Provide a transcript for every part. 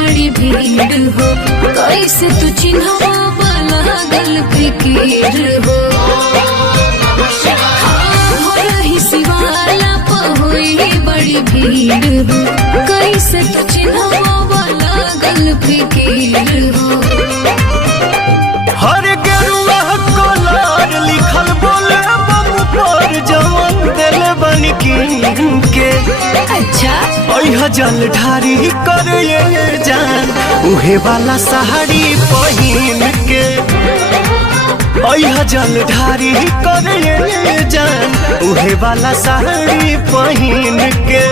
हो कैसे तू चिन्हवा लागल फिकीर हो हो रही शिवाला पहुई बड़ी भीड़ हो कैसे तू चिन्हवा लागल फिकीर हो। हर गेरुआ कलर लिखल बोले बम पर जवन दिल बन के अच्छा ओह जल ढारी करे जान उहे वाला साड़ी पहिन के ओह जल ढारी करे जान उहे वाला साड़ी पहिन के।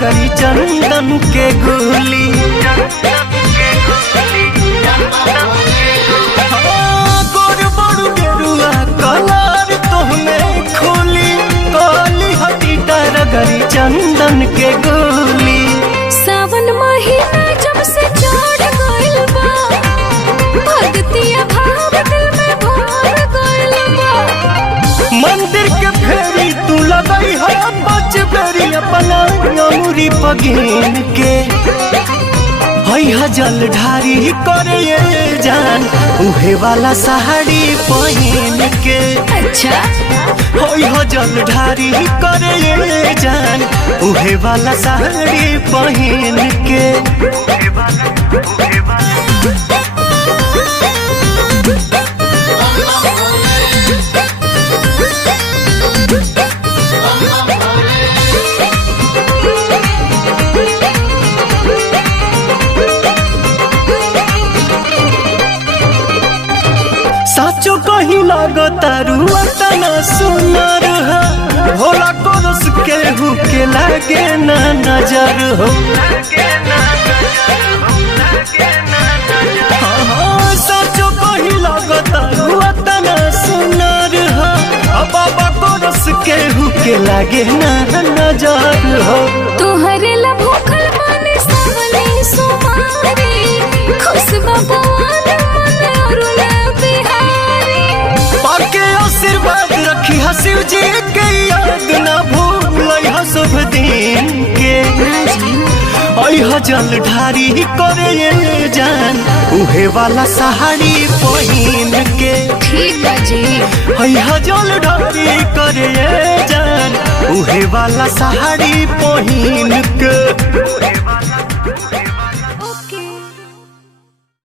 गरी चंदन के गोली गोर बड़ू गेरुआ कलर तोहने खोली काली हटी तर गरी चंदन के गोली। सावन महीना जब से चढ़ गइल बा भक्तिया भाव दिल में भर गइल बा मंदिर के फेरी तू लगई है बच बेरी अपना अमूरी पगीन के है जल ढारी करे जान उहे वाला साड़ी पहिन के। अच्छा है जल ढारी करे जान उहे वाला साड़ी पहिन के। साचो कहीं लगता रुआ तना सुनर है भोला कोरस के हुके लागे ना नजर हो। साचो कहीं लगता रुआ तना सुनर है बाबा कोरस के हुके लागे ना नजर हो। तोहरे ला भूखल माने सावली सुमारी खुश भगवान मन अरुण बिहारी पाके आशीर्वाद रखी शिव जी के याद ना भूल शुभ दिन के। ओह जल ढारी करे जान उहे वाला साड़ी पहिन के। ठीक बा जी ओह जल ढारी करे जान उहे वाला साड़ी पहिन के।